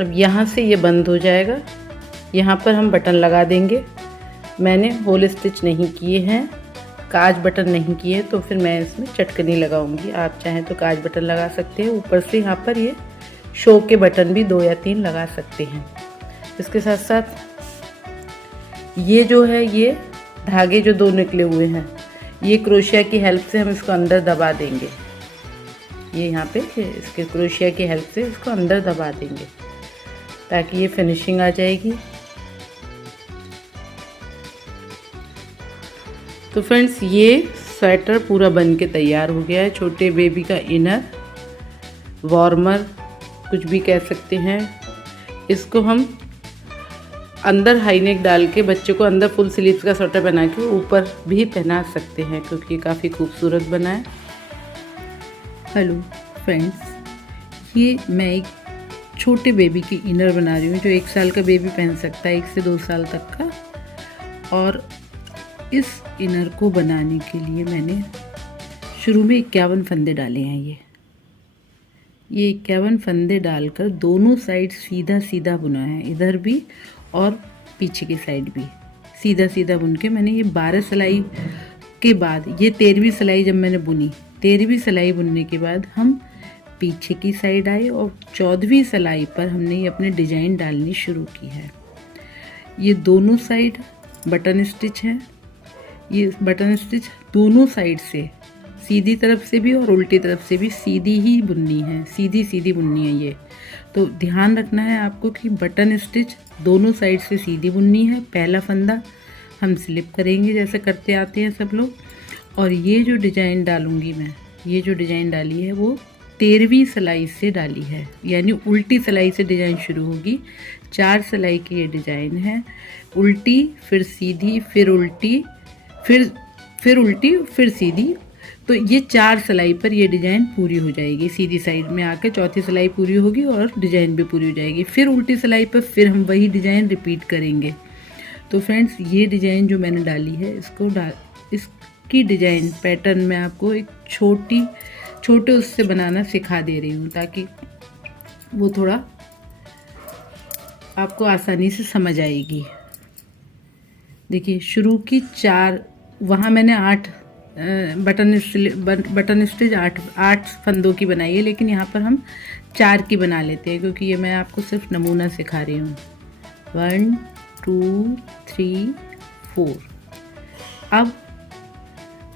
अब यहाँ से ये बंद हो जाएगा, यहाँ पर हम बटन लगा देंगे। मैंने होल स्टिच नहीं किए हैं, काज बटन नहीं किए, तो फिर मैं इसमें चटकनी लगाऊंगी। आप चाहें तो काज बटन लगा सकते हैं। ऊपर से यहाँ पर ये शो के बटन भी 2 या 3 लगा सकते हैं। इसके साथ साथ ये जो है, ये धागे जो 2 निकले हुए हैं, ये क्रोशिया की हेल्प से हम इसको अंदर दबा देंगे। ये यहाँ पे इसके क्रोशिया की हेल्प से इसको अंदर दबा देंगे ताकि ये फिनिशिंग आ जाएगी। तो फ्रेंड्स, ये स्वेटर पूरा बन के तैयार हो गया है। छोटे बेबी का इनर, वार्मर कुछ भी कह सकते हैं। इसको हम अंदर हाई नेक डाल के बच्चे को अंदर फुल स्लीव्स का स्वेटर बना के ऊपर भी पहना सकते हैं, क्योंकि काफ़ी खूबसूरत बना है। हेलो फ्रेंड्स, ये मैं एक छोटे बेबी की इनर बना रही हूँ जो 1 साल का बेबी पहन सकता है, 1 से 2 साल तक का। और इस इनर को बनाने के लिए मैंने शुरू में 51 फंदे डाले हैं। ये 51 फंदे डालकर दोनों साइड सीधा सीधा बुना है, इधर भी और पीछे की साइड भी सीधा सीधा बुन के मैंने ये 12 सिलाई के बाद, ये 13वीं सिलाई जब मैंने बुनी, 13वीं सिलाई बुनने के बाद हम पीछे की साइड आए और 14वीं सिलाई पर हमने ये अपने डिजाइन डालनी शुरू की है। ये दोनों साइड बटन स्टिच है। ये बटन स्टिच दोनों साइड से, सीधी तरफ से भी और उल्टी तरफ से भी सीधी ही बुननी है, सीधी सीधी बुननी है। ये तो ध्यान रखना है आपको कि बटन स्टिच दोनों साइड से सीधी बुननी है। पहला फंदा हम स्लिप करेंगे जैसे करते आते हैं सब लोग। और ये जो डिजाइन डालूंगी मैं, ये जो डिजाइन डाली है वो 13वीं सिलाई से डाली है, यानी उल्टी सिलाई से डिजाइन शुरू होगी। 4 सिलाई की ये डिजाइन है, उल्टी फिर सीधी फिर उल्टी फिर उल्टी फिर सीधी। तो ये 4 सिलाई पर ये डिजाइन पूरी हो जाएगी। सीधी साइड में आके 4थी सिलाई पूरी होगी और डिजाइन भी पूरी हो जाएगी। फिर उल्टी सिलाई पर फिर हम वही डिजाइन रिपीट करेंगे। तो फ्रेंड्स, ये डिजाइन जो मैंने डाली है, इसकी डिजाइन पैटर्न मैं आपको एक छोटे उससे बनाना सिखा दे रही हूँ ताकि वो थोड़ा आपको आसानी से समझ आएगी। देखिए, शुरू की 4, वहाँ मैंने 8 बटन स्टिच 8 फंदों की बनाई है, लेकिन यहाँ पर हम 4 की बना लेते हैं क्योंकि ये मैं आपको सिर्फ नमूना सिखा रही हूँ। 1 2 3 4। अब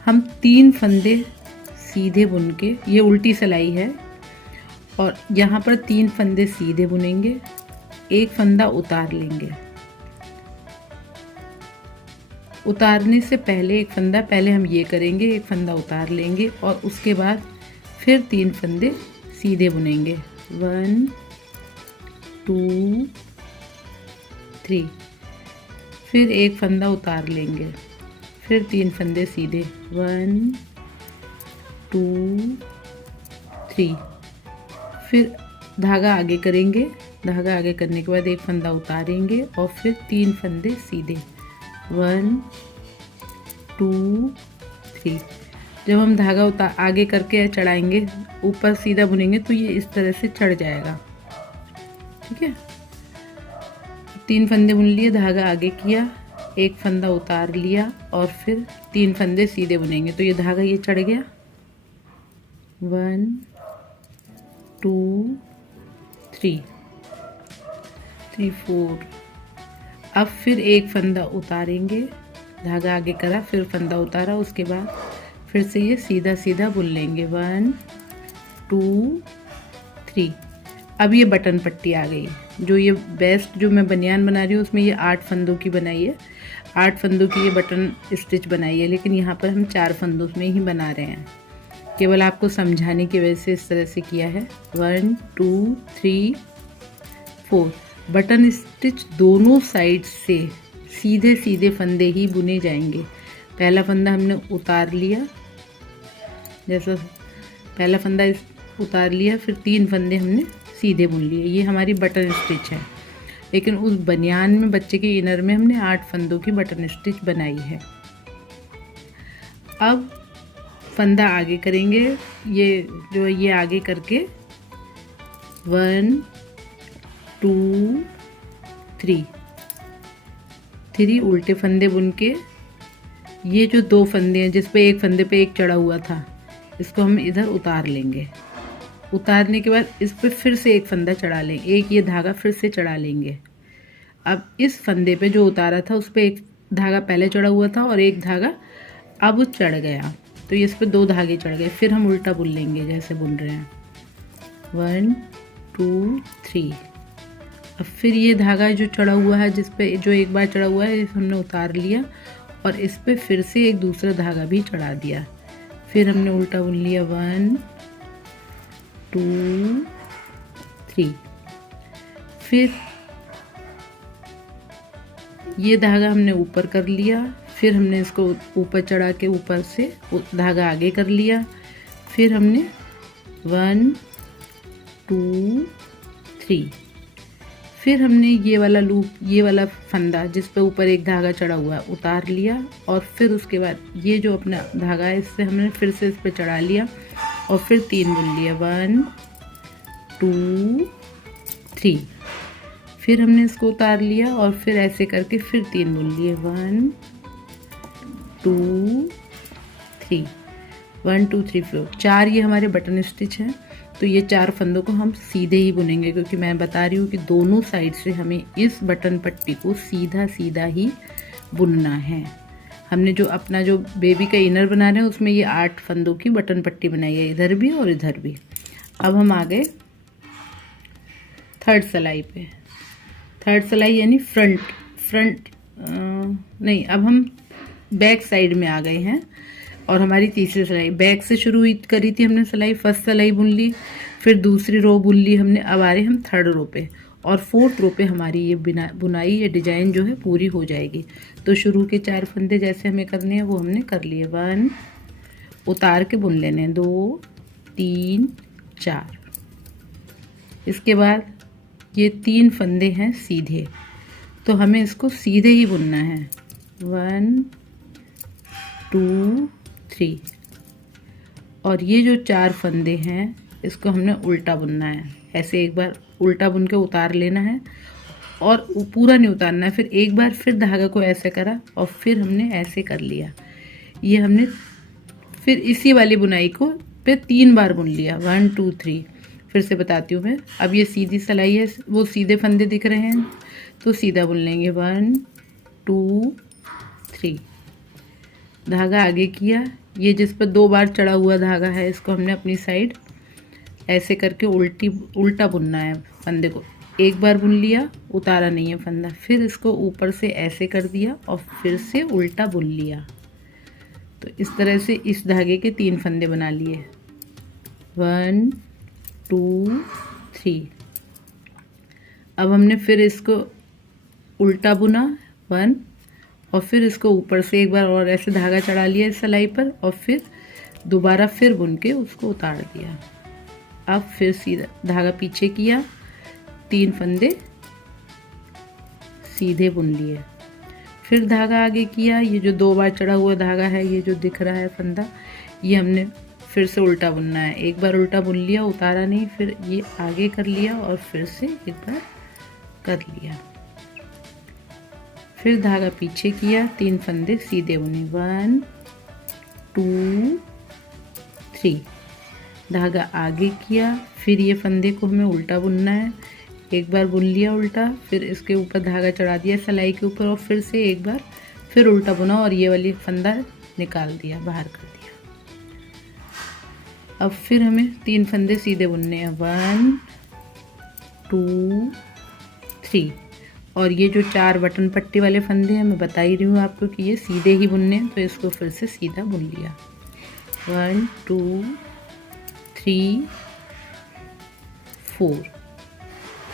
हम 3 फंदे सीधे बुन के, ये उल्टी सिलाई है, और यहाँ पर 3 फंदे सीधे बुनेंगे, एक फंदा उतार लेंगे। उतारने से पहले एक फंदा, पहले हम ये करेंगे, एक फंदा उतार लेंगे और उसके बाद फिर 3 फंदे सीधे बुनेंगे। 1 2 3। फिर एक फंदा उतार लेंगे, फिर 3 फंदे सीधे। 1 2 3। फिर धागा आगे करेंगे, धागा आगे करने के बाद एक फंदा उतारेंगे और फिर 3 फंदे सीधे। 1 2 3। जब हम धागा आगे करके चढ़ाएंगे, ऊपर सीधा बुनेंगे तो ये इस तरह से चढ़ जाएगा। ठीक है, 3 फंदे बुन लिए, धागा आगे किया, एक फंदा उतार लिया और फिर 3 फंदे सीधे बुनेंगे तो ये धागा ये चढ़ गया। 1 2 3 4। अब फिर एक फंदा उतारेंगे, धागा आगे करा, फिर फंदा उतारा, उसके बाद फिर से ये सीधा सीधा बुन लेंगे। 1 2 3। अब ये बटन पट्टी आ गई। जो ये बेस्ट जो मैं बनियान बना रही हूँ उसमें ये 8 फंदों की बनाई है, 8 फंदों की ये बटन स्टिच बनाई है, लेकिन यहाँ पर हम 4 फंदों में ही बना रहे हैं। केवल आपको समझाने की वजह से इस तरह से किया है। 1 2 3 4। बटन स्टिच दोनों साइड से सीधे सीधे फंदे ही बुने जाएंगे। पहला फंदा हमने उतार लिया, जैसा पहला फंदा उतार लिया, फिर 3 फंदे हमने सीधे बुन लिए। ये हमारी बटन स्टिच है, लेकिन उस बनियान में, बच्चे के इनर में हमने 8 फंदों की बटन स्टिच बनाई है। अब फंदा आगे करेंगे, ये जो ये आगे करके 1 2 3 उल्टे फंदे बुन के ये जो 2 फंदे हैं जिस पे एक फंदे पे एक चढ़ा हुआ था, इसको हम इधर उतार लेंगे। उतारने के बाद इस पे फिर से एक फंदा चढ़ा लेंगे, एक ये धागा फिर से चढ़ा लेंगे। अब इस फंदे पे जो उतारा था उस पे एक धागा पहले चढ़ा हुआ था और एक धागा अब चढ़ गया, तो इस पे 2 धागे चढ़ गए। फिर हम उल्टा बुन लेंगे जैसे बुन रहे हैं, 1 2 3। अब फिर ये धागा जो चढ़ा हुआ है जिस पे जो एक बार चढ़ा हुआ है हमने उतार लिया और इस पे फिर से एक दूसरा धागा भी चढ़ा दिया। फिर हमने उल्टा बुन लिया, 1 2 3। फिर ये धागा हमने ऊपर कर लिया, फिर हमने इसको ऊपर चढ़ा के ऊपर से धागा आगे कर लिया। फिर हमने 1 2 3। फिर हमने ये वाला लूप, ये वाला फंदा जिस पे ऊपर एक धागा चढ़ा हुआ है उतार लिया और फिर उसके बाद ये जो अपना धागा है इससे हमने फिर से इस पे चढ़ा लिया और फिर 3 बुन लिया, 1 2 3। फिर हमने इसको उतार लिया और फिर ऐसे करके फिर 3 बुन लिए, 1 2 3 1 2 3 4। 4 ये हमारे बटन स्टिच हैं, तो ये 4 फंदों को हम सीधे ही बुनेंगे क्योंकि मैं बता रही हूँ कि दोनों साइड से हमें इस बटन पट्टी को सीधा सीधा ही बुनना है। हमने जो अपना जो बेबी का इनर बना रहे हैं उसमें ये 8 फंदों की बटन पट्टी बनाई है, इधर भी और इधर भी। अब हम आ गए 3rd सिलाई पे। 3rd सिलाई यानी फ्रंट नहीं, अब हम बैक साइड में आ गए हैं और हमारी तीसरी सिलाई बैक से शुरू हुई करी थी हमने सिलाई। 1st सिलाई बुन ली, फिर दूसरी रो बुन ली हमने। अब आ रहे हम 3rd रो पे और 4th रो पे हमारी ये बुनाई ये डिजाइन जो है पूरी हो जाएगी। तो शुरू के 4 फंदे जैसे हमें करने हैं वो हमने कर लिए, 1 उतार के बुन लेने, 2 3 4। इसके बाद ये 3 फंदे हैं सीधे, तो हमें इसको सीधे ही बुनना है, 1 2 3। और ये जो 4 फंदे हैं इसको हमने उल्टा बुनना है। ऐसे एक बार उल्टा बुन के उतार लेना है और पूरा नहीं उतारना है। फिर एक बार फिर धागा को ऐसे करा और फिर हमने ऐसे कर लिया। ये हमने फिर इसी वाली बुनाई को पे 3 बार बुन लिया, 1 2 3। फिर से बताती हूँ मैं। अब ये सीधी सिलाई है, वो सीधे फंदे दिख रहे हैं तो सीधा बुन लेंगे, 1 2 3। धागा आगे किया, ये जिस पर 2 बार चढ़ा हुआ धागा है इसको हमने अपनी साइड ऐसे करके उल्टा बुनना है। फंदे को एक बार बुन लिया, उतारा नहीं है फंदा, फिर इसको ऊपर से ऐसे कर दिया और फिर से उल्टा बुन लिया। तो इस तरह से इस धागे के 3 फंदे बना लिए, 1 2 3। अब हमने फिर इसको उल्टा बुना 1 और फिर इसको ऊपर से एक बार और ऐसे धागा चढ़ा लिया इस सिलाई पर और फिर दोबारा फिर बुन के उसको उतार दिया। अब फिर सीधा धागा पीछे किया, 3 फंदे सीधे बुन लिए, फिर धागा आगे किया। ये जो 2 बार चढ़ा हुआ धागा है, ये जो दिख रहा है फंदा, ये हमने फिर से उल्टा बुनना है। एक बार उल्टा बुन लिया, उतारा नहीं, फिर ये आगे कर लिया और फिर से एक बार कर लिया, फिर धागा पीछे किया, 3 फंदे सीधे बुने, 1 2 3। धागा आगे किया, फिर ये फंदे को हमें उल्टा बुनना है। एक बार बुन लिया उल्टा, फिर इसके ऊपर धागा चढ़ा दिया सिलाई के ऊपर और फिर से एक बार फिर उल्टा बुना और ये वाली फंदा निकाल दिया, बाहर कर दिया। अब फिर हमें 3 फंदे सीधे बुनने हैं, 1 2 3। और ये जो 4 बटन पट्टी वाले फंदे हैं मैं बता ही रही हूँ आपको कि ये सीधे ही बुनने हैं, तो इसको फिर से सीधा बुन लिया, 1 2 3 4।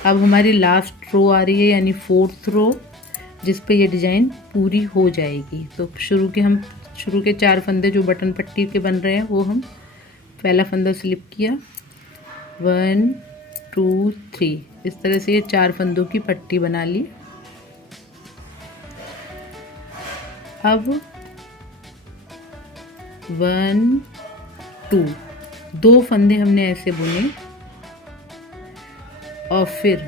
अब हमारी लास्ट रो आ रही है यानी 4th रो, जिस पे ये डिज़ाइन पूरी हो जाएगी। तो शुरू के 4 फंदे जो बटन पट्टी के बन रहे हैं वो हम पहला फंदा स्लिप किया, 1 2 3। इस तरह से ये 4 फंदों की पट्टी बना ली। अब 1 2 2 फंदे हमने ऐसे बुने और फिर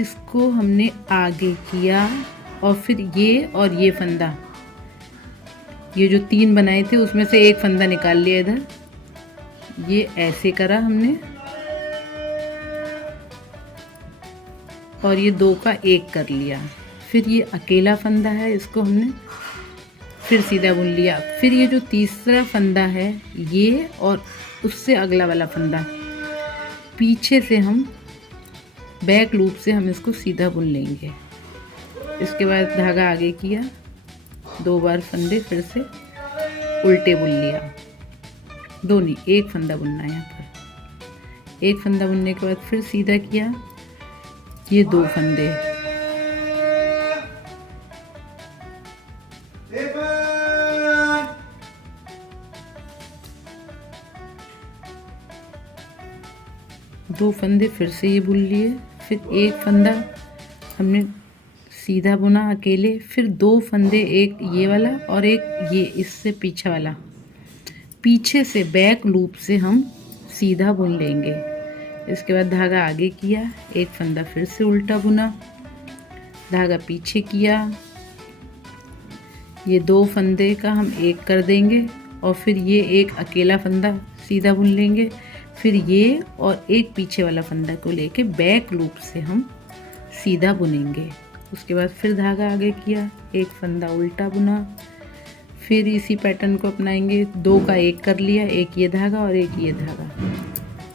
इसको हमने आगे किया और फिर ये और ये फंदा, ये जो 3 बनाए थे उसमें से एक फंदा निकाल लिया इधर, ये ऐसे करा हमने और ये 2 का 1 कर लिया। फिर ये अकेला फंदा है, इसको हमने फिर सीधा बुन लिया। फिर ये जो तीसरा फंदा है ये और उससे अगला वाला फंदा, पीछे से हम बैक लूप से हम इसको सीधा बुन लेंगे। इसके बाद धागा आगे किया, 2 बार फंदे फिर से उल्टे बुन लिया, 2 नहीं 1 फंदा बुनना है यहाँ पर। 1 फंदा बुनने के बाद फिर सीधा किया, ये 2 फंदे, दो फंदे फिर से ये बुन लिए। फिर 1 फंदा हमने सीधा बुना अकेले, फिर 2 फंदे, एक ये वाला और एक ये इससे पीछे वाला, पीछे से बैक लूप से हम सीधा बुन लेंगे। इसके बाद धागा आगे किया, 1 फंदा फिर से उल्टा बुना, धागा पीछे किया, ये 2 फंदे का हम 1 कर देंगे और फिर ये एक अकेला फंदा सीधा बुन लेंगे। फिर ये और एक पीछे वाला फंदा को लेके बैक लूप से हम सीधा बुनेंगे। उसके बाद फिर धागा आगे किया, 1 फंदा उल्टा बुना, फिर इसी पैटर्न को अपनाएंगे। 2 का 1 कर लिया, एक ये धागा और एक ये धागा,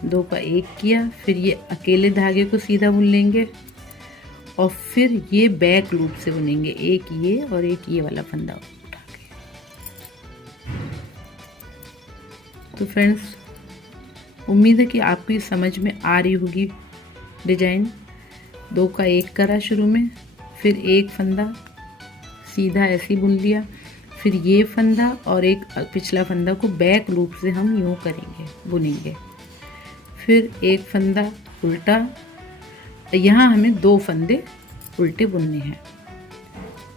2 का 1 किया, फिर ये अकेले धागे को सीधा बुन लेंगे और फिर ये बैक लूप से बुनेंगे, एक ये और एक ये वाला फंदा उठा के। तो फ्रेंड्स, उम्मीद है कि आपको ये समझ में आ रही होगी डिजाइन। 2 का 1 करा शुरू में, फिर 1 फंदा सीधा ऐसे ही बुन लिया, फिर ये फंदा और एक पिछला फंदा को बैक लूप से हम यूँ करेंगे, बुनेंगे। फिर 1 फंदा उल्टा, यहाँ हमें 2 फंदे उल्टे बुनने हैं।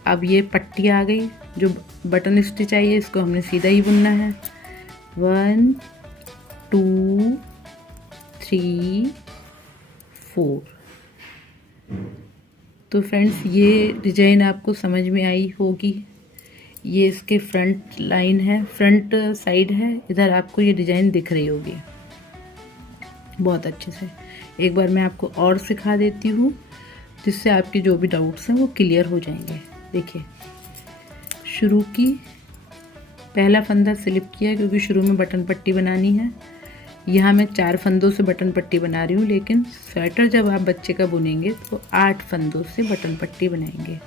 अब ये पट्टी आ गई, जो बटन स्टिच आई है इसको हमने सीधा ही बुनना है। 1 2 3 4। तो फ्रेंड्स, ये डिजाइन आपको समझ में आई होगी। ये इसके फ्रंट लाइन है, फ्रंट साइड है, इधर आपको ये डिजाइन दिख रही होगी बहुत अच्छे से। एक बार मैं आपको और सिखा देती हूँ जिससे आपके जो भी डाउट्स हैं वो क्लियर हो जाएंगे। देखिए, शुरू की, पहला फंदा स्लिप किया क्योंकि शुरू में बटन पट्टी बनानी है। यहाँ मैं 4 फंदों से बटन पट्टी बना रही हूँ, लेकिन स्वेटर जब आप बच्चे का बुनेंगे तो 8 फंदों से बटन पट्टी बनाएंगे।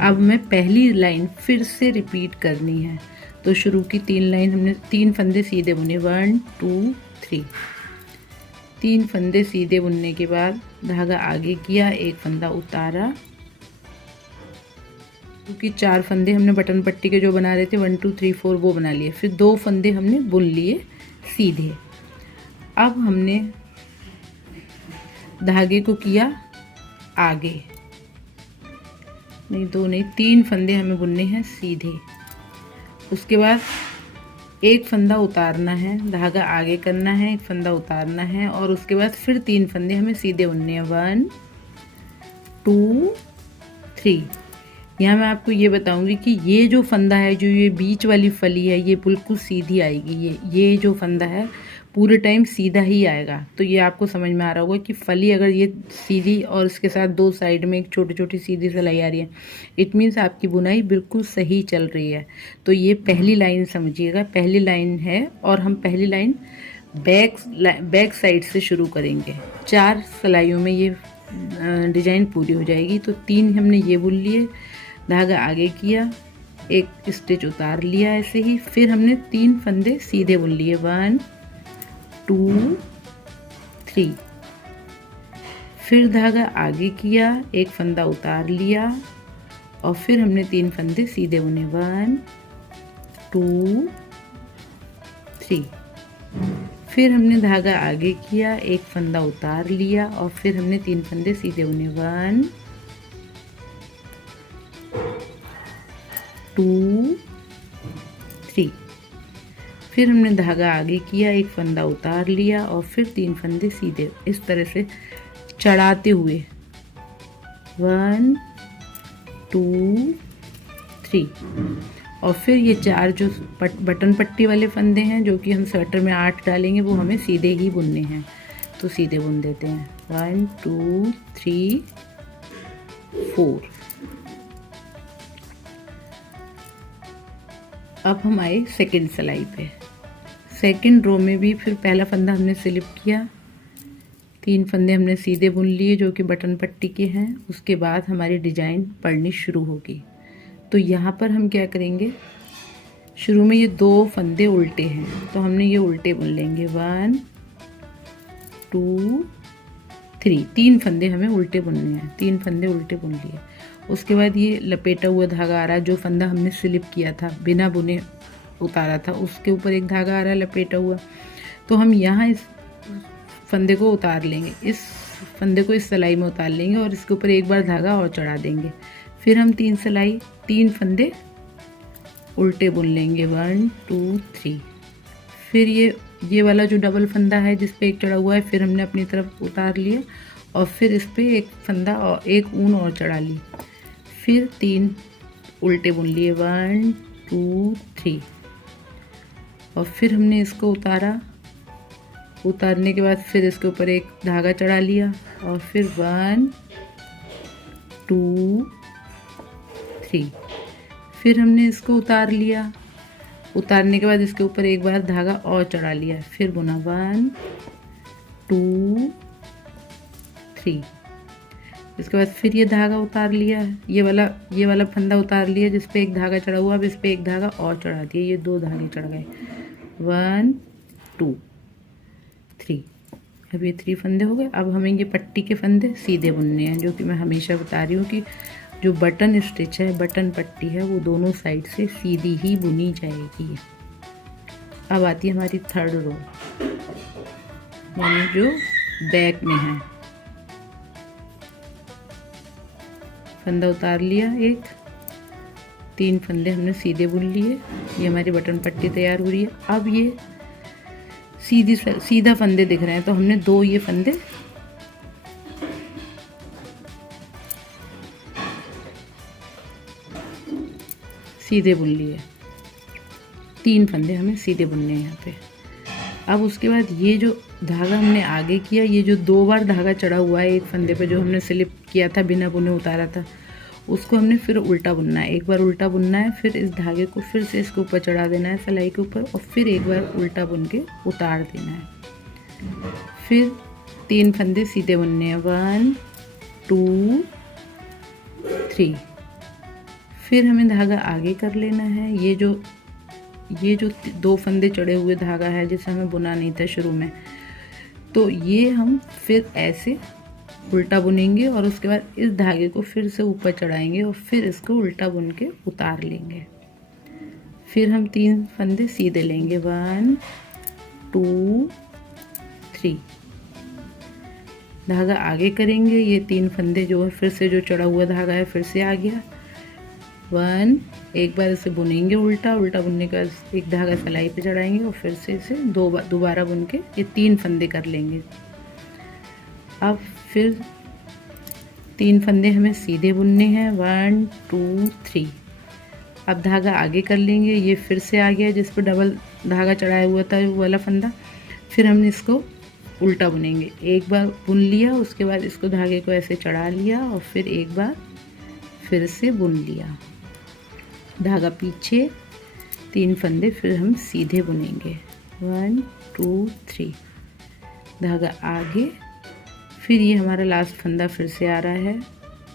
अब मैं पहली लाइन फिर से रिपीट करनी है। तो शुरू की 3 लाइन हमने 3 फंदे सीधे बुने, 1 2 3। 3 फंदे सीधे बुनने के बाद धागा आगे किया, 1 फंदा उतारा, क्योंकि 4 फंदे हमने बटन पट्टी के जो बना रहे थे 1 2 3 4 वो बना लिए। फिर 2 फंदे हमने बुन लिए सीधे। अब हमने धागे को किया आगे, नहीं 2 नहीं 3 फंदे हमें बुनने हैं सीधे। उसके बाद 1 फंदा उतारना है, धागा आगे करना है, 1 फंदा उतारना है और उसके बाद फिर 3 फंदे हमें सीधे बुनने हैं, 1 2 3। यहाँ मैं आपको ये बताऊंगी कि ये जो फंदा है, जो ये बीच वाली फली है, ये बिल्कुल सीधी आएगी। ये जो फंदा है पूरे टाइम सीधा ही आएगा। तो ये आपको समझ में आ रहा होगा कि फली अगर ये सीधी और इसके साथ 2 साइड में एक छोटी छोटी सीधी सिलाई आ रही है, इट मीन्स आपकी बुनाई बिल्कुल सही चल रही है। तो ये पहली लाइन समझिएगा, पहली लाइन है और हम पहली लाइन बैक साइड से शुरू करेंगे। 4 सिलाइयों में ये डिजाइन पूरी हो जाएगी। तो 3 हमने ये बुन लिए, धागा आगे किया, 1 स्टिच उतार लिया ऐसे ही। फिर हमने 3 फंदे सीधे बुन लिए, 1 2 3। फिर धागा आगे किया, 1 फंदा उतार लिया और फिर हमने 3 फंदे सीधे बुने, 1 2 3। फिर हमने धागा आगे किया, 1 फंदा उतार लिया और फिर हमने 3 फंदे सीधे बुने, 1 2 3। फिर हमने धागा आगे किया, 1 फंदा उतार लिया और फिर 3 फंदे सीधे, इस तरह से चढ़ाते हुए 1 2 3। और फिर ये 4 जो बटन पट्टी वाले फंदे हैं जो कि हम स्वेटर में 8 डालेंगे वो हमें सीधे ही बुनने हैं, तो सीधे बुन देते हैं। 1 2 3 4। अब हम आए सेकंड सिलाई पे। सेकंड रो में भी फिर पहला फंदा हमने स्लिप किया, 3 फंदे हमने सीधे बुन लिए जो कि बटन पट्टी के हैं। उसके बाद हमारी डिजाइन पड़नी शुरू होगी। तो यहाँ पर हम क्या करेंगे, शुरू में ये 2 फंदे उल्टे हैं तो हमने ये उल्टे बुन लेंगे। 1 2 3, 3 फंदे हमें उल्टे बुनने हैं, 3 फंदे उल्टे बुन लिए। उसके बाद ये लपेटा हुआ धागा आ रहा है, जो फंदा हमने स्लिप किया था बिना बुने उतारा था उसके ऊपर एक धागा आ रहा है लपेटा हुआ, तो हम यहाँ इस फंदे को उतार लेंगे, इस फंदे को इस सिलाई में उतार लेंगे और इसके ऊपर एक बार धागा और चढ़ा देंगे। फिर हम 3 फंदे उल्टे बुन लेंगे। 1 2 3। फिर ये वाला जो डबल फंदा है जिस पे एक चढ़ा हुआ है फिर हमने अपनी तरफ उतार लिया और फिर इस पे एक फंदा और एक ऊन और चढ़ा ली। फिर 3 उल्टे बुन लिए। 1 2 3। और फिर हमने इसको उतारा, उतारने के बाद फिर इसके ऊपर एक धागा चढ़ा लिया और फिर 1 2 3। फिर हमने इसको उतार लिया, उतारने के बाद इसके ऊपर एक बार धागा और चढ़ा लिया, फिर बुना 1 2 3। इसके बाद फिर ये धागा उतार लिया, ये वाला फंदा उतार लिया जिस पे एक धागा चढ़ा हुआ, अब इस पे एक धागा और चढ़ा दिया, ये 2 धागे चढ़ गए। 1 2 3। अब ये 3 फंदे हो गए। अब हमें ये पट्टी के फंदे सीधे बुनने हैं, जो कि मैं हमेशा बता रही हूँ कि जो बटन स्टिच है, बटन पट्टी है, वो दोनों साइड से सीधी ही बुनी जाएगी। अब आती है हमारी थर्ड रो, यानी जो बैक में है। फंदा उतार लिया एक, 3 फंदे हमने सीधे बुन लिए, ये हमारी बटन पट्टी तैयार हो रही है। अब ये सीधा फंदे दिख रहे हैं तो हमने 2 ये फंदे सीधे बुन लिए, 3 फंदे हमें सीधे बुनने हैं यहाँ पे। अब उसके बाद ये जो धागा हमने आगे किया, ये जो 2 बार धागा चढ़ा हुआ है एक फंदे पे जो हमने स्लिप किया था बिना बुने उतारा था, उसको हमने फिर उल्टा बुनना है। एक बार उल्टा बुनना है, फिर इस धागे को फिर से इसके ऊपर चढ़ा देना है सिलाई के ऊपर और फिर एक बार उल्टा बुन के उतार देना है। फिर 3 फंदे सीधे बुनने हैं। 1 2 3। फिर हमें धागा आगे कर लेना है। ये जो 2 फंदे चढ़े हुए धागा है जिसे हमें बुना नहीं था शुरू में, तो ये हम फिर ऐसे उल्टा बुनेंगे और उसके बाद इस धागे को फिर से ऊपर चढ़ाएंगे और फिर इसको उल्टा बुन के उतार लेंगे। फिर हम 3 फंदे सीधे लेंगे। 1 2 3। धागा आगे करेंगे, ये 3 फंदे जो है फिर से जो चढ़ा हुआ धागा है फिर से आ गया। 1, एक बार इसे बुनेंगे उल्टा बुनने के बाद एक धागा सिलाई पे चढ़ाएंगे और फिर से इसे दोबारा बुन के ये 3 फंदे कर लेंगे। अब फिर 3 फंदे हमें सीधे बुनने हैं। 1 2 3। अब धागा आगे कर लेंगे, ये फिर से आ गया जिस पर डबल धागा चढ़ाया हुआ था वो वाला फंदा। फिर हमने इसको उल्टा बुनेंगे, एक बार बुन लिया, उसके बाद इसको धागे को ऐसे चढ़ा लिया और फिर एक बार फिर से बुन लिया। धागा पीछे, 3 फंदे फिर हम सीधे बुनेंगे। 1 2 3। धागा आगे, फिर ये हमारा लास्ट फंदा फिर से आ रहा है,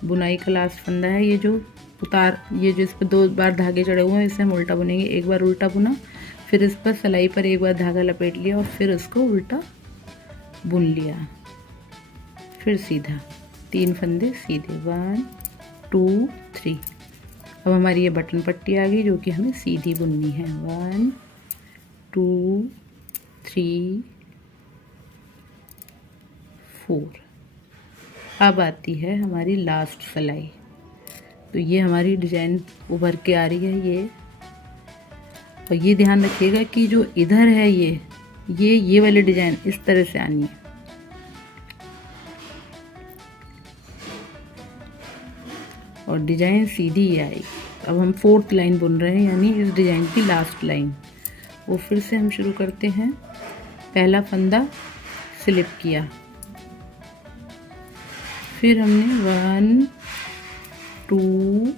बुनाई का लास्ट फंदा है। ये जो इस पर 2 बार धागे चढ़े हुए हैं इसे हम उल्टा बुनेंगे। एक बार उल्टा बुना, फिर इस पर सिलाई पर एक बार धागा लपेट लिया और फिर इसको उल्टा बुन लिया, फिर सीधा 3 फंदे सीधे। 1 2 3। अब हमारी ये बटन पट्टी आ गई जो कि हमें सीधी बुननी है। 1 2 3 4। अब आती है हमारी लास्ट सिलाई। तो ये हमारी डिजाइन उभर के आ रही है ये, और ये ध्यान रखिएगा कि जो इधर है ये वाली डिजाइन इस तरह से आनी है। और डिजाइन सीधी ही आई। अब हम 4th लाइन बुन रहे हैं, यानी इस डिजाइन की लास्ट लाइन। वो फिर से हम शुरू करते हैं। पहला फंदा स्लिप किया, फिर हमने 1 2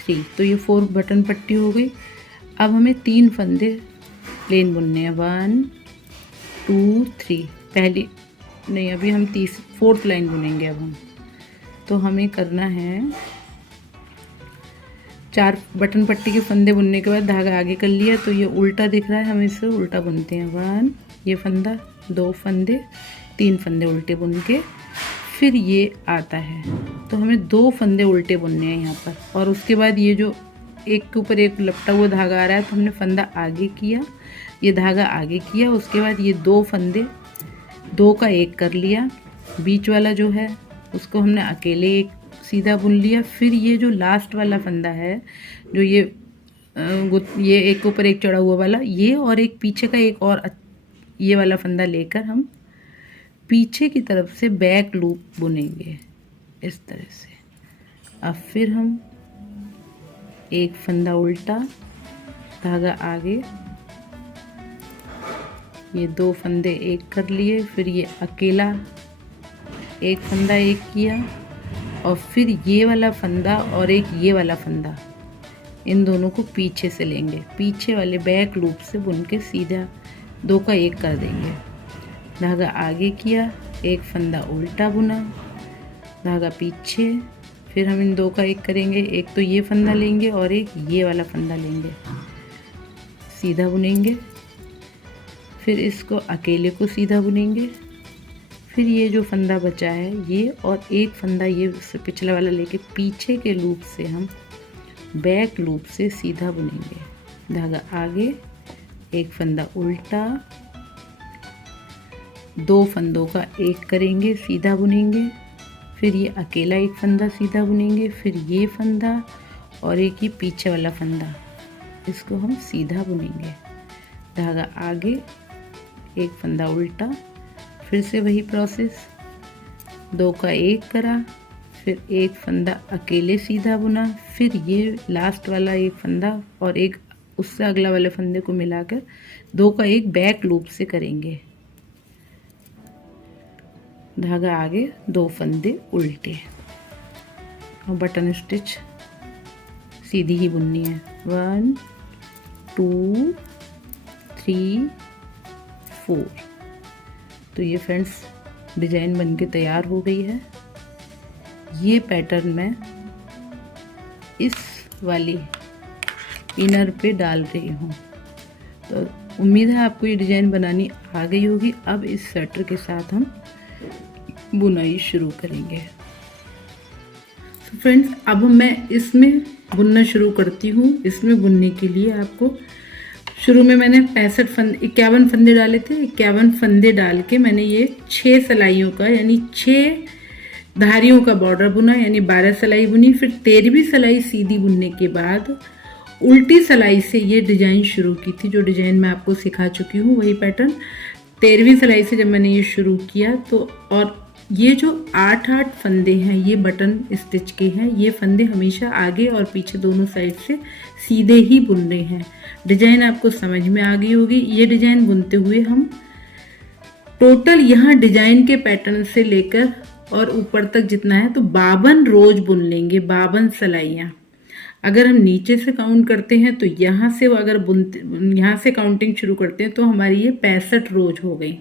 3, तो ये 4 बटन पट्टी हो गई। अब हमें 3 फंदे प्लेन बुनने हैं, 1 2 3। पहली नहीं, अभी हम 4th लाइन बुनेंगे। अब हम तो हमें करना है 4 बटन पट्टी के फंदे बुनने के बाद धागा आगे कर लिया, तो ये उल्टा दिख रहा है, हम इसे उल्टा बुनते हैं। 1 ये फंदा, 2 फंदे, 3 फंदे उल्टे बुन के फिर ये आता है। तो हमें 2 फंदे उल्टे बुनने हैं यहाँ पर, और उसके बाद ये जो एक के ऊपर एक लपटा हुआ धागा आ रहा है, तो हमने फंदा आगे किया, ये धागा आगे किया, उसके बाद ये 2 फंदे 2 का 1 कर लिया, बीच वाला जो है उसको हमने अकेले एक सीधा बुन लिया। फिर ये जो लास्ट वाला फंदा है, जो ये एक ऊपर एक चढ़ा हुआ वाला, ये और एक पीछे का एक और ये वाला फंदा लेकर हम पीछे की तरफ से बैक लूप बुनेंगे इस तरह से। अब फिर हम एक फंदा उल्टा, धागा आगे, ये 2 फंदे एक कर लिए, फिर ये अकेला एक फंदा एक किया, और फिर ये वाला फंदा और एक ये वाला फंदा, इन दोनों को पीछे से लेंगे, पीछे वाले बैक लूप से बुन के सीधा 2 का 1 कर देंगे। धागा आगे किया, एक फंदा उल्टा बुना, धागा पीछे, फिर हम इन 2 का 1 करेंगे, एक तो ये फंदा लेंगे और एक ये वाला फंदा लेंगे, सीधा बुनेंगे, फिर इसको अकेले को सीधा बुनेंगे, फिर ये जो फंदा बचा है ये और एक फंदा ये पिछला वाला लेके पीछे के लूप से हम बैक लूप से सीधा बुनेंगे। धागा आगे, एक फंदा उल्टा, 2 फंदों का 1 करेंगे, सीधा बुनेंगे, फिर ये अकेला एक फंदा सीधा बुनेंगे, फिर ये फंदा और एक ही पीछे वाला फंदा, इसको हम सीधा बुनेंगे। धागा आगे, एक फंदा उल्टा, फिर से वही प्रोसेस, 2 का 1 करा, फिर एक फंदा अकेले सीधा बुना, फिर ये लास्ट वाला एक फंदा और एक उससे अगला वाले फंदे को मिलाकर 2 का 1 बैक लूप से करेंगे। धागा आगे, 2 फंदे उल्टे, और बटन स्टिच सीधी ही बुननी है। 1 2 3 4। तो ये फ्रेंड्स डिजाइन बनके तैयार हो गई है। ये पैटर्न मैं इस वाली इनर पे डाल रही हूँ। तो उम्मीद है आपको ये डिजाइन बनानी आ गई होगी। अब इस स्वेटर के साथ हम बुनाई शुरू करेंगे। तो फ्रेंड्स अब मैं इसमें बुनना शुरू करती हूँ। इसमें बुनने के लिए आपको शुरू में मैंने 51 फंदे डाले थे। 51 फंदे डाल के मैंने ये 6 सिलाइयों का यानी 6 धारियों का बॉर्डर बुना, यानी 12 सिलाई बुनी। फिर 13वीं सिलाई सीधी बुनने के बाद उल्टी सिलाई से ये डिजाइन शुरू की थी, जो डिजाइन मैं आपको सिखा चुकी हूँ वही पैटर्न। 13वीं सिलाई से जब मैंने ये शुरू किया तो, और ये जो 8 फंदे हैं ये बटन स्टिच के हैं। ये फंदे हमेशा आगे और पीछे दोनों साइड से सीधे ही बुन रहे हैं। डिजाइन आपको समझ में आ गई होगी। ये डिजाइन बुनते हुए हम टोटल यहाँ डिजाइन के पैटर्न से लेकर और ऊपर तक जितना है तो 52 रोज बुन लेंगे, 52 सिलाइयाँ। अगर हम नीचे से काउंट करते हैं तो यहाँ से अगर यहाँ से काउंटिंग शुरू करते हैं तो हमारी ये 65 रोज हो गई।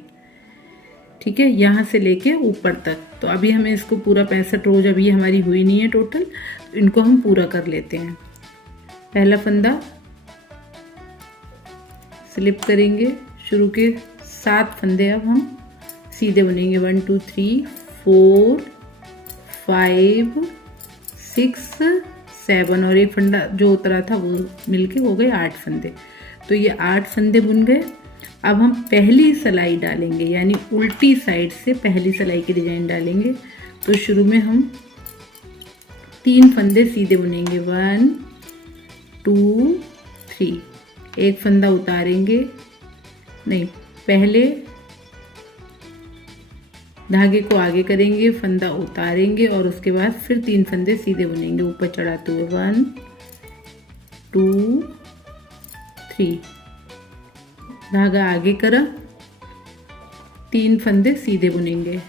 ठीक है, यहाँ से लेके ऊपर तक। तो अभी हमें इसको पूरा 65 रोज अभी हमारी हुई नहीं है टोटल, तो इनको हम पूरा कर लेते हैं। पहला फंदा स्लिप करेंगे, शुरू के 7 फंदे अब हम सीधे बुनेंगे। 1 2 3 4 5 6 7 और एक फंदा जो उतरा था वो मिलके हो गए 8 फंदे। तो ये 8 फंदे बुन गए। अब हम पहली सिलाई डालेंगे, यानी उल्टी साइड से पहली सिलाई की डिजाइन डालेंगे। तो शुरू में हम 3 फंदे सीधे बुनेंगे। 1 2 3, एक फंदा उतारेंगे, नहीं पहले धागे को आगे करेंगे, फंदा उतारेंगे और उसके बाद फिर 3 फंदे सीधे बुनेंगे ऊपर चढ़ाते हुए। 1 2 3, धागा आगे करा, 3 फंदे सीधे बुनेंगे।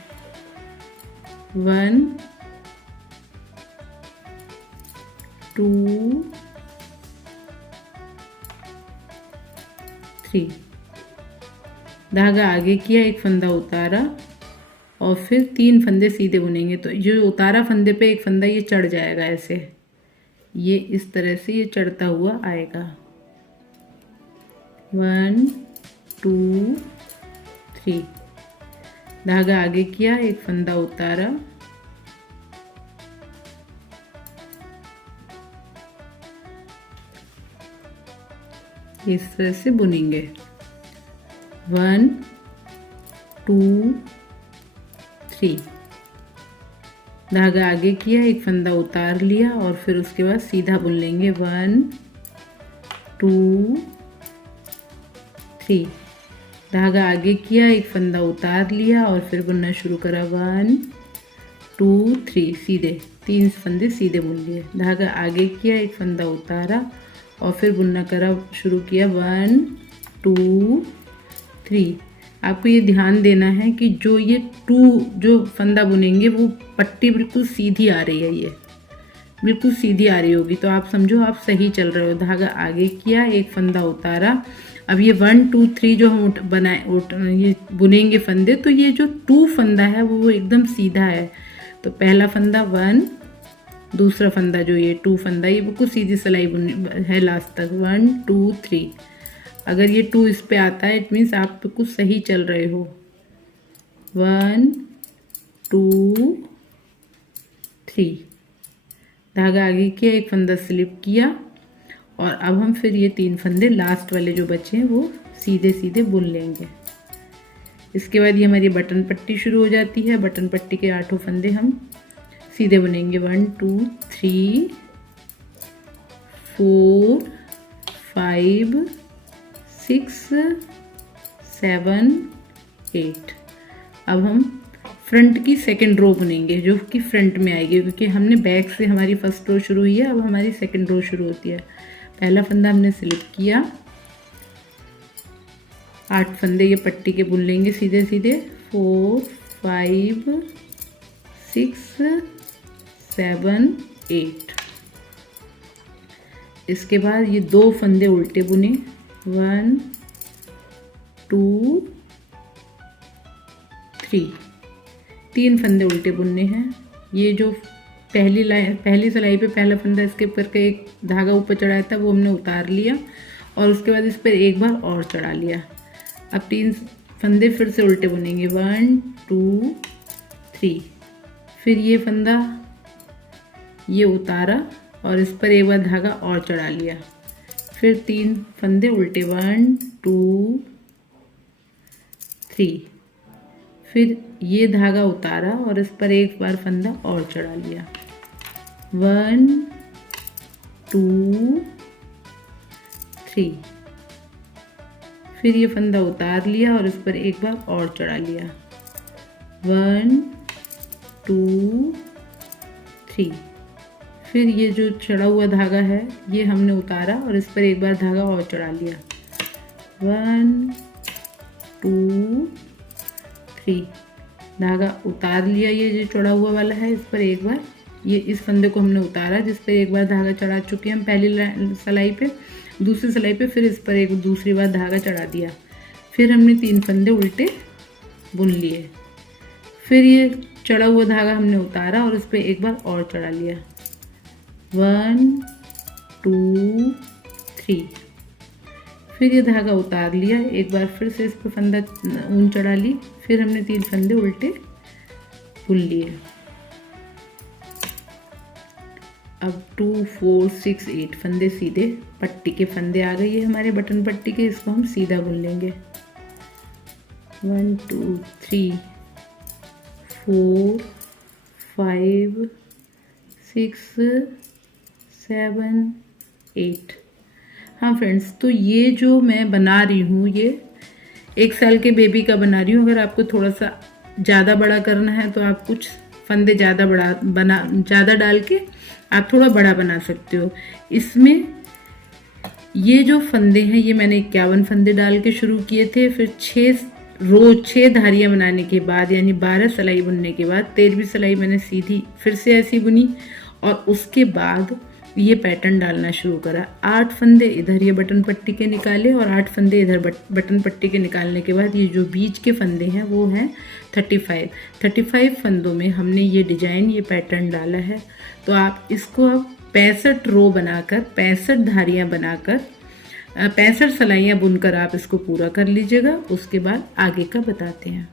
1 2 3, धागा आगे किया, एक फंदा उतारा और फिर 3 फंदे सीधे बुनेंगे। तो जो उतारा फंदे पे एक फंदा ये चढ़ जाएगा, ऐसे ये इस तरह से ये चढ़ता हुआ आएगा। 1 2 3, धागा आगे किया, एक फंदा उतारा, इस तरह से बुनेंगे। 1 2 3, धागा आगे किया, एक फंदा उतार लिया और फिर उसके बाद सीधा बुन लेंगे। 1 2 3, धागा आगे किया, एक फंदा उतार लिया और फिर बुनना शुरू करा। 1 2 3, सीधे 3 फंदे सीधे बुन लिए। धागा आगे किया, एक फंदा उतारा और फिर बुनना करा शुरू किया। 1 2 3, आपको ये ध्यान देना है कि जो ये 2 जो फंदा बुनेंगे वो पट्टी बिल्कुल सीधी आ रही है, ये बिल्कुल सीधी आ रही होगी, तो आप समझो आप सही चल रहे हो। धागा आगे किया, एक फंदा उतारा। अब ये 1 2 3 जो हम ये बुनेंगे फंदे, तो ये जो 2 फंदा है वो एकदम सीधा है। तो पहला फंदा 1, दूसरा फंदा जो ये 2 फंदा, ये बिल्कुल सीधी सिलाई बुनी है लास्ट तक। 1 2 3, अगर ये 2 इस पे आता है इट मीन्स आप बिल्कुल सही चल रहे हो। 1 2 3, धागा आगे किया, एक फंदा स्लिप किया और अब हम फिर ये 3 फंदे लास्ट वाले जो बचे हैं वो सीधे सीधे बुन लेंगे। इसके बाद ये हमारी बटन पट्टी शुरू हो जाती है। बटन पट्टी के 8 फंदे हम सीधे बुनेंगे। 1 2 3 4 5 6 7 8। अब हम फ्रंट की सेकंड रो बुनेंगे जो कि फ्रंट में आएगी, क्योंकि हमने बैक से हमारी फर्स्ट रो शुरू हुई है, अब हमारी सेकंड रो शुरू होती है। पहला फंदा हमने स्लिप किया, 8 फंदे ये पट्टी के बुन लेंगे सीधे सीधे। 4 5 6 7 8। इसके बाद ये 2 फंदे उल्टे बुने। 1 2 3, 3 फंदे उल्टे बुनने हैं। ये जो पहली सिलाई पे पहला फंदा इसके ऊपर का एक धागा ऊपर चढ़ाया था वो हमने उतार लिया और उसके बाद इस पर एक बार और चढ़ा लिया। अब 3 फंदे फिर से उल्टे बुनेंगे। 1 2 3, फिर ये फंदा ये उतारा और इस पर एक बार धागा और चढ़ा लिया। फिर 3 फंदे उल्टे। 1 2 3, फिर ये धागा उतारा और इस पर एक बार फंदा और चढ़ा लिया। 1 2 3, फिर ये फंदा उतार लिया और इस पर एक बार और चढ़ा लिया। 1 2 3, फिर ये जो चढ़ा हुआ धागा है ये हमने उतारा और इस पर एक बार धागा और चढ़ा लिया। 1 2 3, धागा उतार लिया, ये जो चढ़ा हुआ वाला है इस पर एक बार, ये इस फंदे को हमने उतारा जिस पर एक बार धागा चढ़ा चुके हैं हम पहली सिलाई पे। दूसरी सिलाई पे फिर इस पर एक दूसरी बार धागा चढ़ा दिया। फिर हमने 3 फंदे उल्टे बुन लिए। फिर ये चढ़ा हुआ धागा हमने उतारा और इस पर एक बार और चढ़ा लिया। 1 2 3, फिर ये धागा उतार लिया, एक बार फिर से इस पर फंदा ऊन चढ़ा ली। फिर हमने 3 फंदे उल्टे बुन लिए। अब 2 4 6 8 फंदे सीधे पट्टी के फंदे आ गए ये हमारे बटन पट्टी के, इसको हम सीधा बुन लेंगे। 1 2 3 4 5 6 7 8। हाँ फ्रेंड्स, तो ये जो मैं बना रही हूँ ये 1 साल के बेबी का बना रही हूँ। अगर आपको थोड़ा सा ज़्यादा बड़ा करना है तो आप कुछ फंदे ज़्यादा डाल के आप थोड़ा बड़ा बना सकते हो। इसमें ये जो फंदे हैं ये मैंने 51 फंदे डाल के शुरू किए थे। फिर 6 धारियां बनाने के बाद यानी 12 सिलाई बुनने के बाद 13वीं सिलाई मैंने सीधी फिर से ऐसी बुनी और उसके बाद ये पैटर्न डालना शुरू करा। 8 फंदे इधर ये बटन पट्टी के निकाले और 8 फंदे इधर बटन पट्टी के निकालने के बाद ये जो बीच के फंदे हैं वो हैं 35 फंदों में हमने ये डिजाइन ये पैटर्न डाला है। तो आप इसको अब 65 रो बनाकर 65 धारियां बनाकर 65 सिलाइयाँ बुनकर आप इसको पूरा कर लीजिएगा। उसके बाद आगे का बताते हैं।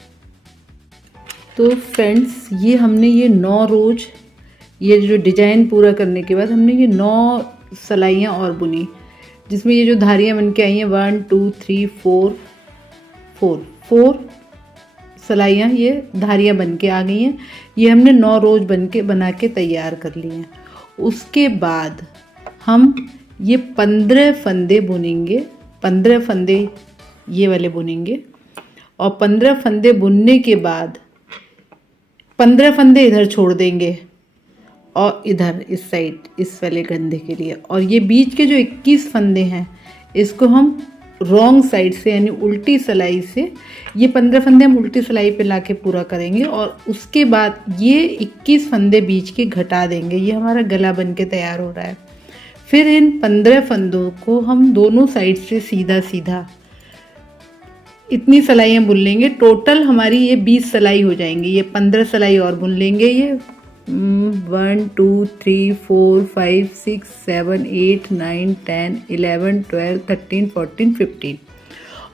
तो फ्रेंड्स ये हमने ये 9 रोज ये जो डिजाइन पूरा करने के बाद हमने ये 9 सिलाइयाँ और बुनी, जिसमें ये जो धारियाँ बन के आई हैं 1 2 3 4 सिलाइयाँ ये धारियाँ बन के आ गई हैं। ये हमने 9 रोज बना के तैयार कर लिए हैं। उसके बाद हम ये 15 फंदे बुनेंगे, 15 फंदे ये वाले बुनेंगे और 15 फंदे बुनने के बाद 15 फंदे इधर छोड़ देंगे और इधर इस साइड इस वाले गंदे के लिए, और ये बीच के जो 21 फंदे हैं इसको हम रॉन्ग साइड से यानी उल्टी सिलाई से ये 15 फंदे हम उल्टी सिलाई पे लाके पूरा करेंगे और उसके बाद ये 21 फंदे बीच के घटा देंगे। ये हमारा गला बन के तैयार हो रहा है। फिर इन 15 फंदों को हम दोनों साइड से सीधा सीधा इतनी सिलाइयाँ बुन लेंगे। टोटल हमारी ये 20 सिलाई हो जाएंगी। ये 15 सिलाई और बुन लेंगे। ये 1 2 3 4 5 6 7 8 9 10 11 12 13 14 15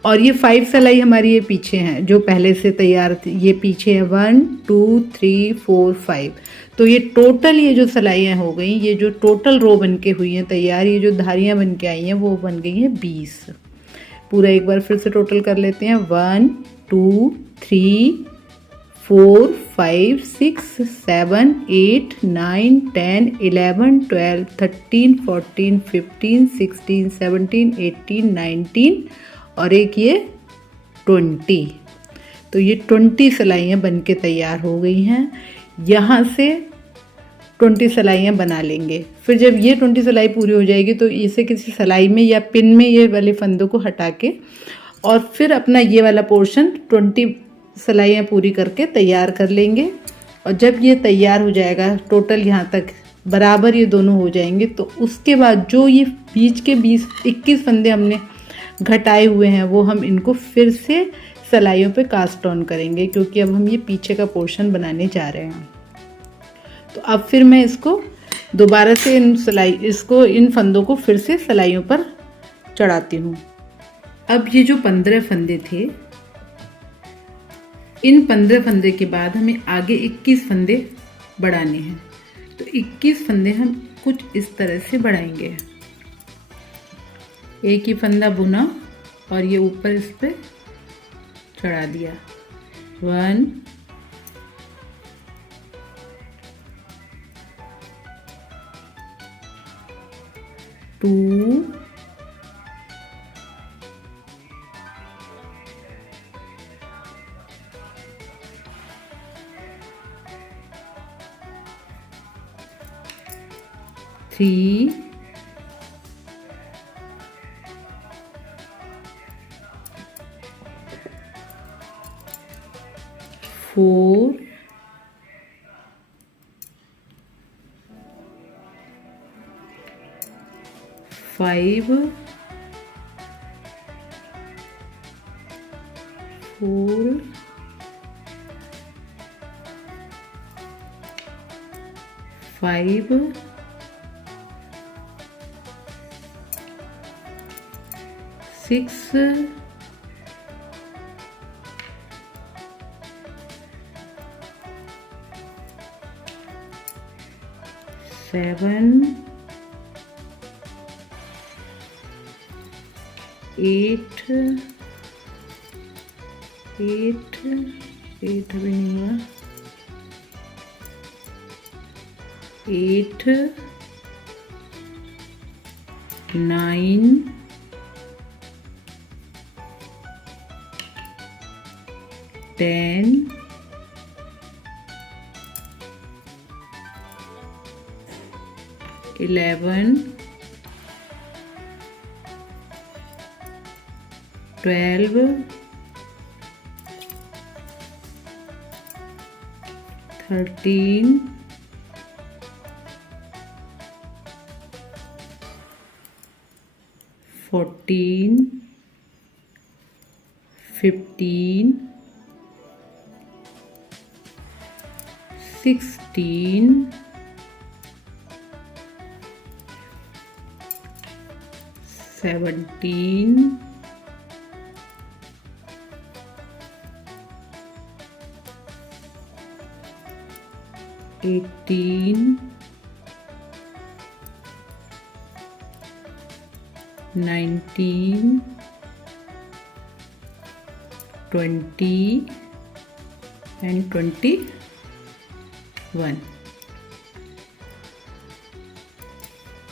और ये 5 सिलाई हमारी ये पीछे हैं जो पहले से तैयार थी। ये पीछे है 1 2 3 4 5। तो ये टोटल ये जो सिलाइयाँ हो गई, ये जो टोटल रो बन के हुई हैं तैयार, ये जो धारियाँ बन के आई हैं वो बन गई हैं 20। पूरा एक बार फिर से टोटल कर लेते हैं। 1 2 3 4 5 6 7 8 9 10 11 12 13 14 15 16 17 18 19 और एक ये 20। तो ये 20 सिलाइयाँ बन के तैयार हो गई हैं। यहाँ से 20 सिलाइयाँ बना लेंगे। फिर जब ये 20 सिलाई पूरी हो जाएगी तो इसे किसी सिलाई में या पिन में ये वाले फंदों को हटा के और फिर अपना ये वाला पोर्शन 20 सिलाइयाँ पूरी करके तैयार कर लेंगे। और जब ये तैयार हो जाएगा टोटल यहाँ तक बराबर ये दोनों हो जाएंगे तो उसके बाद जो ये बीच के 21 फंदे हमने घटाए हुए हैं वो हम इनको फिर से सिलाइयों पे कास्ट ऑन करेंगे, क्योंकि अब हम ये पीछे का पोर्शन बनाने जा रहे हैं। तो अब फिर मैं इसको दोबारा से इन फंदों को फिर से सिलाइयों पर चढ़ाती हूँ। अब ये जो 15 फंदे थे, इन 15 फंदे के बाद हमें आगे 21 फंदे बढ़ाने हैं। तो 21 फंदे हम कुछ इस तरह से बढ़ाएंगे। एक ही फंदा बुना और ये ऊपर इस पे चढ़ा दिया। 1 2 3 4 5 4 5 6 7 8 अभी नहीं हुआ। 8 9 10 11, 12, 13, 14, 15, 16, 17, 18, 19, 20 and 21।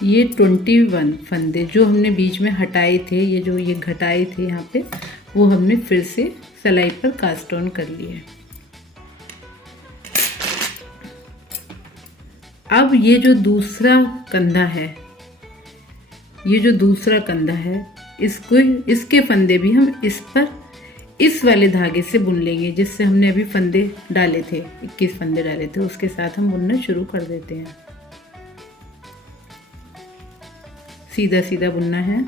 ये 21 फंदे जो हमने बीच में हटाए थे, ये घटाए थे यहाँ पे, वो हमने फिर से सिलाई पर कास्ट ऑन कर लिए। अब ये जो दूसरा कंधा है, इसके फंदे भी हम इस वाले धागे से बुन लेंगे जिससे हमने अभी फंदे डाले थे, 21 फंदे डाले थे, उसके साथ हम बुनना शुरू कर देते हैं। सीधा सीधा बुनना है।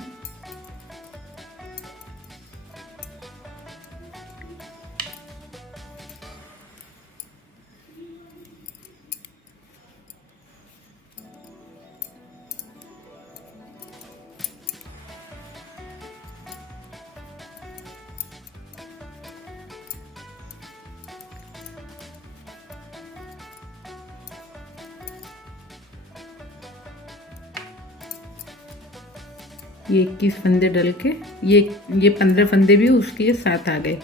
ये 21 फंदे डल के ये 15 फंदे भी उसके साथ आ गए।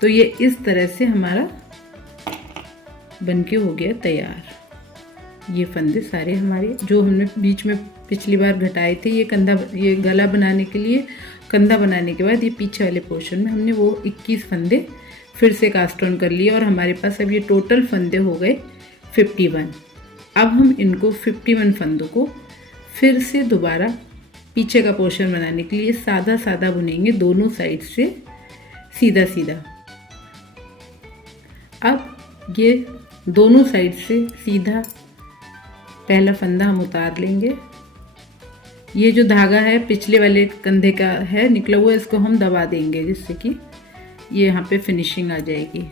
तो ये इस तरह से हमारा बनके हो गया तैयार। ये फंदे सारे हमारे जो हमने बीच में पिछली बार घटाए थे, ये गला बनाने के लिए, कंधा बनाने के बाद ये पीछे वाले पोर्शन में हमने वो 21 फंदे फिर से कास्ट ऑन कर लिए और हमारे पास अब ये टोटल फंदे हो गए 51। अब हम इनको 51 फंदों को फिर से दोबारा पीछे का पोर्शन बनाने के लिए सादा सादा बुनेंगे, दोनों साइड से सीधा सीधा। अब ये दोनों साइड से सीधा पहला फंदा हम उतार लेंगे। ये जो धागा है पिछले वाले कंधे का है निकला हुआ, इसको हम दबा देंगे जिससे कि ये यहाँ पे फिनिशिंग आ जाएगी।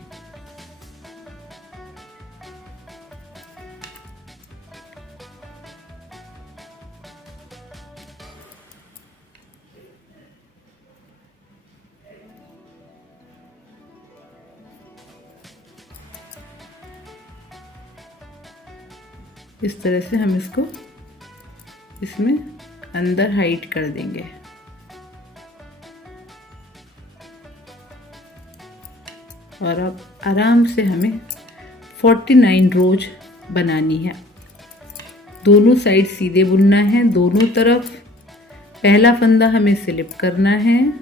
इस तरह से हम इसको इसमें अंदर हाइड कर देंगे। और अब आराम से हमें 49 रोज बनानी है। दोनों साइड सीधे बुनना है, दोनों तरफ पहला फंदा हमें स्लिप करना है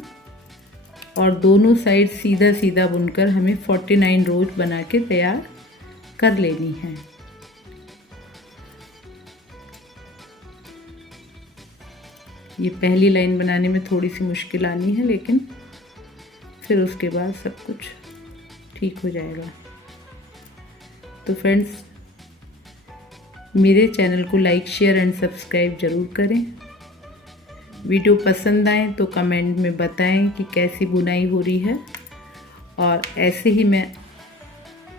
और दोनों साइड सीधा सीधा बुनकर हमें 49 रोज बना के तैयार कर लेनी है। ये पहली लाइन बनाने में थोड़ी सी मुश्किल आनी है, लेकिन फिर उसके बाद सब कुछ ठीक हो जाएगा। तो फ्रेंड्स, मेरे चैनल को लाइक, शेयर एंड सब्सक्राइब ज़रूर करें। वीडियो पसंद आए तो कमेंट में बताएं कि कैसी बुनाई हो रही है, और ऐसे ही मैं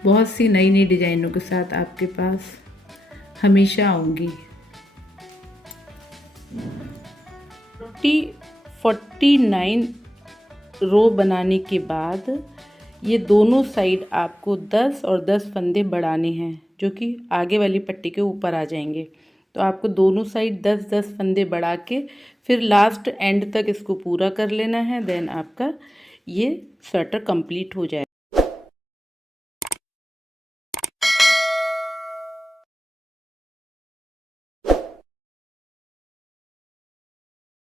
बहुत सी नई नई डिज़ाइनों के साथ आपके पास हमेशा आऊँगी। 49 रो बनाने के बाद ये दोनों साइड आपको 10 और 10 फंदे बढ़ाने हैं, जो कि आगे वाली पट्टी के ऊपर आ जाएंगे। तो आपको दोनों साइड 10-10 फंदे बढ़ा के फिर लास्ट एंड तक इसको पूरा कर लेना है। देन आपका ये स्वेटर कंप्लीट हो जाएगा।